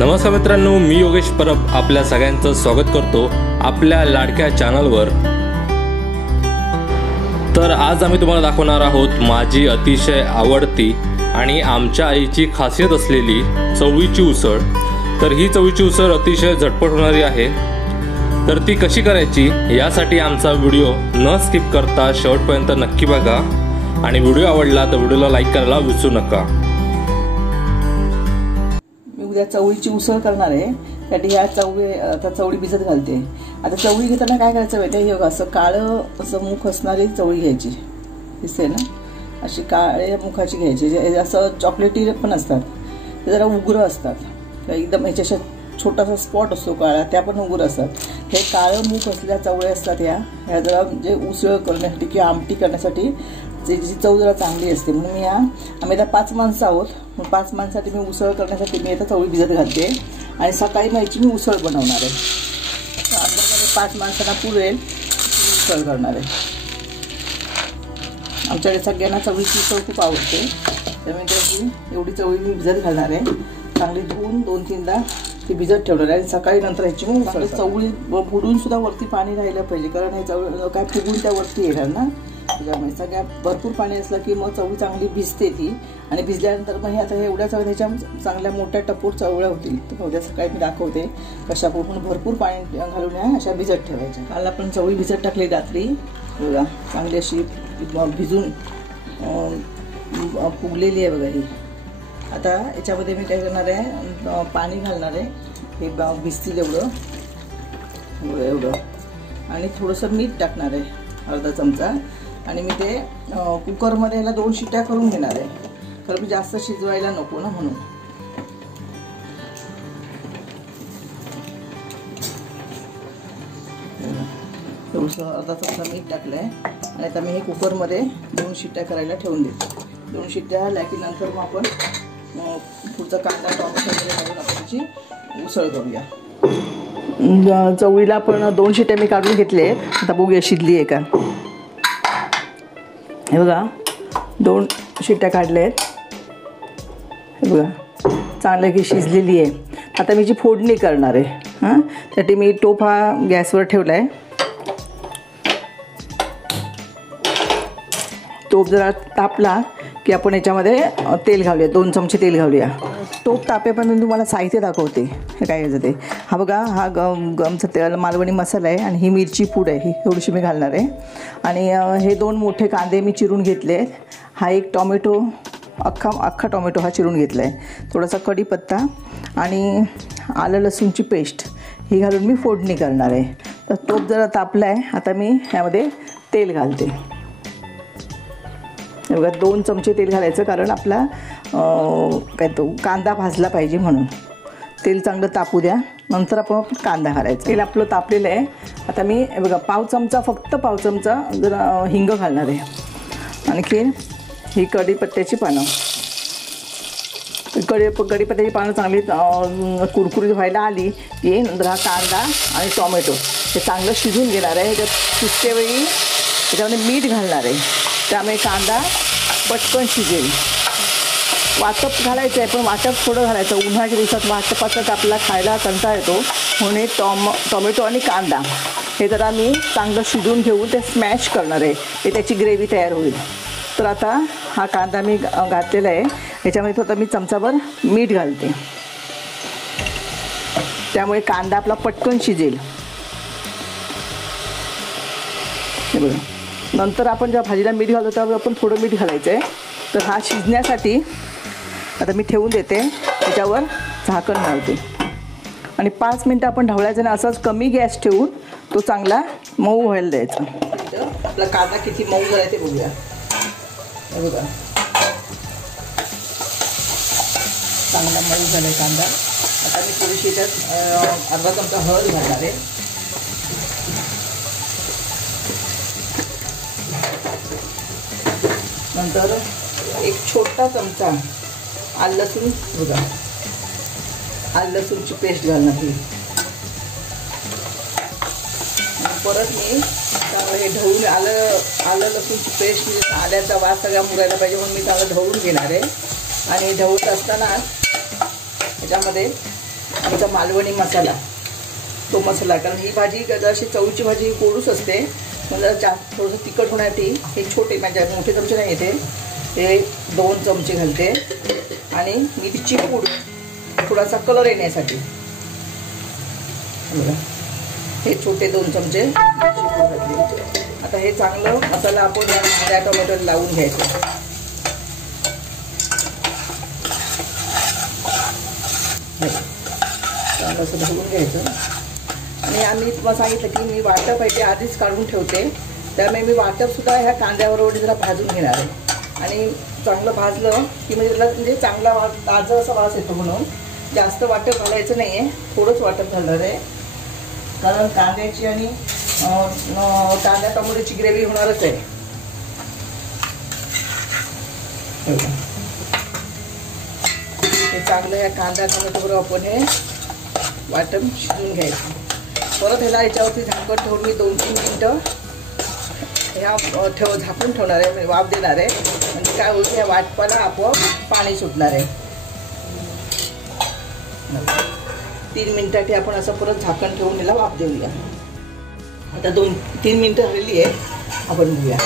नमस्कार मित्रांनो, मी योगेश परब आपल्या सगळ्यांचं स्वागत करतो आपल्या लाडक्या चॅनलवर। तर आज आम्ही तुम्हाला दाखवणार आहोत माझी अतिशय आवडती आणि आमच्या आईची खासियत असलेली चवळीची उसळ। तर ही चवळीची उसळ अतिशय झटपट होणारी आहे। तर ती कशी करायची यासाठी आमचा व्हिडिओ न स्किप करता शेवटपर्यंत नक्की बघा आणि व्हिडिओ आवडला तर व्हिडिओला लाईक करायला विसरू नका। उद्या चवळीची उसळ करणार आहे, त्यासाठी ह्या चवळी भिजत घालते। आता चवळी घेताना काय करायचं माहिती आहे, हे बघा असं काळं असं मुख असणारी चवळी घ्यायची, दिसते ना, अशी काळ्या मुखाची घ्यायची। असं चॉकलेटी पण असतात, ते जरा उग्र असतात, एकदम ह्याच्या छोटासा स्पॉट असतो काळा, त्या पण उग्र असतात। हे काळं मुख असलेल्या चवळ्या असतात ह्या जरा म्हणजे उसळ करण्यासाठी किंवा आमटी करण्यासाठी जी चव जरा चांगली असते। म्हणून मी आम्ही आता 5 माणसं आहोत, मग 5 माणसासाठी मी उसळ करण्यासाठी मी आता चवळी भिजत घालते आणि सकाळी माझी मी उसळ बनवणार आहे। अंदाजाने 5 माणसांना पुरेल उसळ करणार आहे। आमच्याकडे सगळ्यांना चवळीची उसळ खूप आवडते, त्यामुळे त्याची एवढी चवळी मी भिजत घालणार आहे। चांगली धुवून 2-3दा ती भिजत ठेवणार आहे आणि सकाळी नंतर ह्याची मी उसळ। चवळी बुडून सुद्धा वरती पाणी राहिलं पाहिजे, कारण हे चवळी काय फुगून त्या वरती येणार ना, त्याच्यामुळे सगळ्या भरपूर पाणी असलं की मग चवळी चांगली भिजते ती, आणि भिजल्यानंतर मग आता हे एवढ्या चवळ्या ह्याच्या चांगल्या मोठ्या टपूर चवळ्या होतील। तर उद्या सकाळी मी दाखवते कशा पूर्ण भरपूर पाणी घालून अशा भिजत ठेवायच्या। काल आपण चवळी भिजत टाकली रात्री, बघा चांगली अशी भिजून फुगलेली आहे बघा ही। आता याच्यामध्ये मी काय करणार आहे, पाणी घालणार आहे, हे भिजतील एवढं आणि थोडंसं मीठ टाकणार आहे, अर्धा चमचा, आणि मी ते कुकरमध्ये ह्याला 2 शिट्ट्या करून घेणार आहे, कारण मी जास्त शिजवायला नको ना म्हणून। थोडंसं अर्धा चमचा मीठ टाकलं आहे आणि आता मी हे कुकरमध्ये 2 शिट्ट्या करायला ठेवून देते। 2 शिट्ट्या झाल्या की नंतर मग आपण पुढचा कांदा टोमॅटो वगैरे घालून आपण त्याची उसळ करूया। चवळीला पण 2 शिट्ट्या मी काढून घेतले, आता बघूया शिजली आहे का। हे बघा 2 शिट्ट्या काढल्या आहेत, हे बघा चांगलं की शिजलेली आहे। आता मी जी फोडणी करणार आहे, त्यासाठी मी टोप हा गॅसवर ठेवला आहे। टोप जरा तापला की आपण याच्यामध्ये तेल घालूया, 2 चमचे तेल घालूया। टोप तापेपर्यंत तुम्हाला साहित्य दाखवते हे काय आहे ते। हा बघा, हा आमचा तेल मालवणी मसाला आहे आणि ही मिरची पूड आहे, ही थोडीशी मी घालणार आहे। आणि हे 2 मोठे कांदे मी चिरून घेतले आहेत। हा एक टोमॅटो, अख्खा टोमॅटो हा चिरून घेतला आहे। थोडासा कढीपत्ता आणि आलं लसूणची पेस्ट ही घालून मी फोडणी करणार आहे। तर टोप जरा तापला आहे, आता मी ह्यामध्ये तेल घालते। बघा 2 चमचे तेल घालायचं, कारण आपला काय तो कांदा भाजला पाहिजे म्हणून। तेल चांगलं तापू द्या, नंतर आपण कांदा घालायचा। तेल आपलं तापलेलं आहे, आता मी बघा फक्त पाव चमचा जरा हिंग घालणार आहे। आणखी ही कढीपत्त्याची पानं, कढीपत्त्याची पानं चांगली कुरकुरीत व्हायला आली की नंतर हा कांदा आणि टोमॅटो हे चांगलं शिजून घेणार आहे। शिजतेवेळी त्याच्यामध्ये मीठ घालणार आहे, त्यामुळे कांदा पटकन शिजेल। वाटप घालायचं आहे, पण वाटप थोडं घालायचं, उन्हाळ्याच्या दिवसात वाटपाचं आपल्याला खायला कंटाळा येतो, म्हणून हे टोमॅटो आणि कांदा हे जरा मी चांगलं शिजून घेऊन ते स्मॅश करणार आहे, ते त्याची ग्रेव्ही तयार होईल। तर आता हा कांदा मी घातलेला आहे, याच्यामध्ये थोडं मी चमचाभर मीठ घालते, त्यामुळे कांदा आपला पटकन शिजेल। हे बघा, नंतर आपण जेव्हा भाजीला मीठ घालतो तेव्हा आपण थोडं मीठ घालायचं आहे। तर हा शिजण्यासाठी आता मी ठेवून देते, त्याच्यावर झाकण घालते आणि 5 मिनटं आपण ढवळायचं आणि असाच कमी गॅस ठेवून तो चांगला मऊ व्हायला द्यायचा। आपला कांदा किती मऊ झाला ते बघूया, हे बघा चांगला मऊ झाला आहे कांदा। आता मी थोडीशी त्यात अर्धा चमचा हळद घालणार आहे, नंतर एक छोटा चमचा आलं लसूण, बघा आलं लसूणची पेस्ट घालणार ही। परत मी हे ढवून आलं लसूणची पेस्ट, म्हणजे आल्याचा वास सगळा मुरायला पाहिजे म्हणून मी चांगलं ढवून घेणार आहे। आणि ढवळत असताना याच्यामध्ये आमचा मालवणी मसाला, तो मसाला. कारण ही भाजी अशी चवळीची भाजी गोडूच असते, म्हणजे जास्त थोडंसं तिखट होण्यासाठी हे छोटे माझ्या मोठे चमचे नाही येते, हे 2 चमचे घालते. आणि मिरची पूड थोडासा कलर येण्यासाठी बघा, हे छोटे 2 चमचे मिरची पूड घातली. आता हे चांगलं मसाला आपण कांदा टोमॅटो लावून घ्यायचं. चांगलं असं धुवून घ्यायचं. आणि आम्ही तुम्हाला सांगितलं की मी वाटप आहे ते आधीच काढून ठेवते, त्यामुळे मी वाटपसुद्धा ह्या कांद्याबरोबर जरा भाजून घेणार आहे. आणि चांगलं भाजलं की म्हणजे चांगला ताजं असा वास येतो, म्हणून जास्त वाटप घालायचं नाही आहे, थोडंच वाटप घालणार आहे. कारण कांद्याची आणि कांदा टोमॅटोची ग्रेव्ही होणारच आहे. हे चांगलं ह्या कांदा टोमॅटोबरोबर आपण हे वाटण शिजवून घ्यायचं. परत ह्याला याच्यावरती झाकण ठेवून मी 2-3 मिनटं ह्या झाकून ठेवणार आहे, वाफ देणार आहे. म्हणजे काय होतं, ह्या वाटपाला आपोआप पाणी सुटणार आहे. 3 मिनिटासाठी आपण असं परत झाकण ठेवून याला वाफ देऊया. आता 2-3 मिनटं झालेली आहे, आपण बघूया.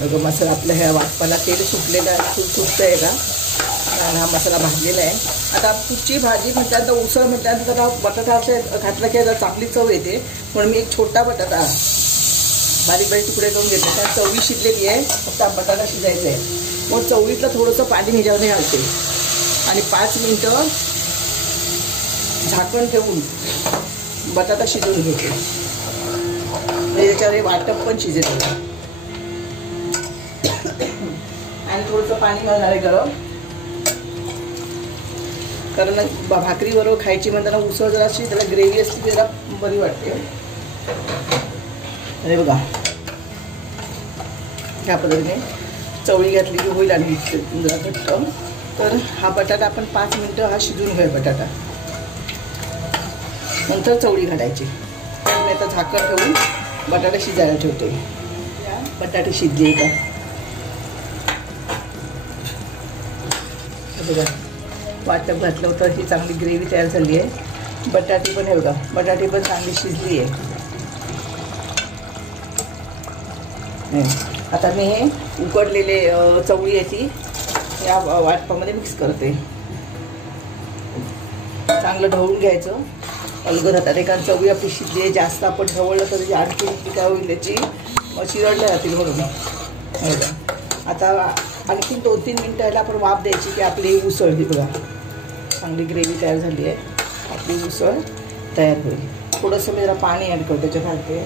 बघा मसाला आपल्या ह्या वाटपाला तेल सुटलेलं आहे, सुटतं आहे का, आणि हा मसाला भाजलेला आहे. आता पुढची भाजी म्हटल्यानंतर उसळ म्हटल्यानंतर जरा बटाटा असं घातला की चांगली चव येते, म्हणून मी एक छोटा बटाटा बारीक बारीक तुकडे करून घेते. त्या चवळी शिजलेली आहे, फक्त बटाटा शिजायचा आहे. मग चवळीतलं थोडंसं पाणी ह्याच्यामध्ये घालते आणि 5 मिनटं झाकण ठेवून बटाटा शिजवून घेते. याच्यावर वाटप पण शिजेल. आणि थोडंसं पाणी घालणार आहे गरम, कारण भाकरीबरोबर खायची म्हणताना उसळ जरा अशी त्याला ग्रेव्ही असते ती जरा बरी वाटते. अरे बघा, ह्या पद्धतीने चवळी घातली की होईल. आणि जरा घट्ट. तर हा बटाटा आपण 5 मिनटं हा शिजून घेऊया बटाटा, नंतर चवळी घालायची. मी आता झाकण ठेवून बटाटा शिजायला ठेवते. बटाटे शिजले का बघा, वाटप घातलं होतं, ही चांगली ग्रेव्ही तयार झाली आहे. बटाटी पण हे बघा, बटाटी पण चांगली शिजली आहे. आता मी हे उकडलेले चवळी याची या वाटपामध्ये मिक्स करते. चांगलं ढवळून घ्यायचं अलगद हाताने, कारण चवळी आपली शिजली आहे. जास्त आपण ढवळलं तर आणखी काय होईल, त्याची चिरडल्या जातील म्हणून. आता आणखी 2-3 मिनटं ह्याला आपण वाफ द्यायची की आपली उसळ ही बघा चांगली ग्रेव्ही तयार झाली आहे. आपली उसळ तयार होईल. थोडंसं मी जरा पाणी ॲड करतो, त्याच्यात घालते.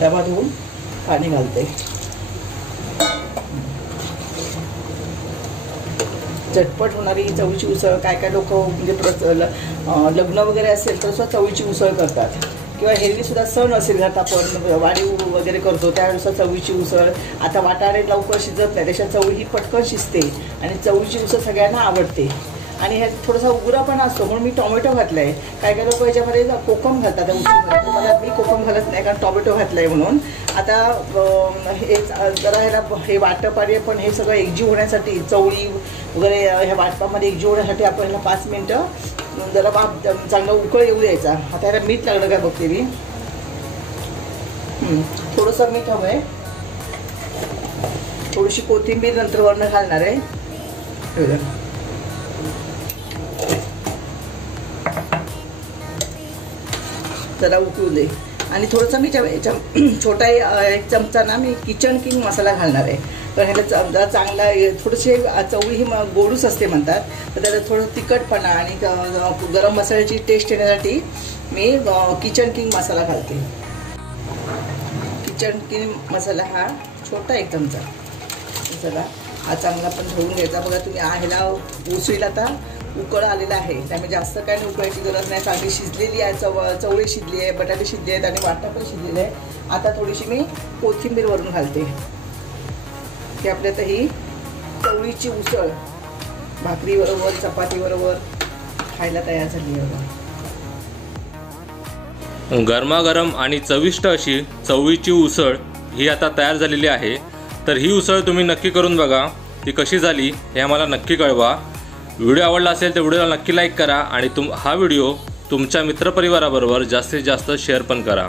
डबा धुवून पाणी घालते. झटपट होणारी चवळीची उसळ. काय काय लोक म्हणजे लग्न वगैरे असेल तर सुद्धा चवळीची उसळ करतात, किंवा हेल्दीसुद्धा सण असेल घरात आपण वाढीव वगैरे करतो त्यावेळेस चवळीची उसळ. आता वाटाणे लवकर शिजत नाही, त्याच्या चवळी ही पटकन शिजते आणि चवळीची उसळ सगळ्यांना आवडते. आणि ह्यात थोडासा उग्रा पण असतो, म्हणून मी टोमॅटो घातला आहे. काय काय लोक याच्यामध्ये कोकम घालतात उसळीमध्ये, मला मी कोकम घालत नाही कारण टोमॅटो घातला आहे म्हणून. आता हे जरा ह्याला हे वाटप आहे, पण हे सगळं एकजीव होण्यासाठी चवळी वगैरे ह्या वाटपामध्ये एकजीव होण्यासाठी आपण ह्याला 5 मिनटं जरा चांगलं उकळ येऊ द्यायचा. आता ह्याला मीठ लागलं काय बघते मी, थोडंसं मीठ हवं आहे. थोडीशी कोथिंबीर नंतर वरनं घालणार आहे. जरा उकळू दे. आणि थोडंसं मी छोटा 1 चमचा ना मी किचन किंग मसाला घालणार आहे. तर ह्याला चांगला थोडीशी चवळी ही गोडूस असते म्हणतात, तर त्याला थोडं तिखटपणा आणि गरम मसाल्याची टेस्ट येण्यासाठी मी किचन किंग मसाला घालते. किचन किंग मसाला हा छोटा 1 चमचा मसाला हा चांगला पण धुवून घ्यायचा. बघा तुम्ही ह्याला उसळीला आता उकळ आलेला आहे, त्यामुळे जास्त काय उकळायची गरज नाही. चांगली शिजलेली आहे, चवळी शिजली आहे, बटाटे शिजले आहेत आणि वाटा पण शिजलेलं आहे. आता थोडीशी मी कोथिंबीर वरून घालते की आपल्या आता ही चवळीची उसळ भाकरीबरोबर चपातीबरोबर खायला तयार झाली आहे. गरमागरम आणि चविष्ट अशी चवळीची उसळ ही आता तयार झालेली आहे। तर ही उसळ तुम्ही नक्की करून बघा, ती कशी झाली हे आम्हाला नक्की कळवा। व्हिडिओ आवडला असेल तर व्हिडिओला नक्की लाईक करा आणि हा व्हिडिओ तुमच्या मित्रपरिवाराबरोबर जास्तीत जास्त शेअर पण करा।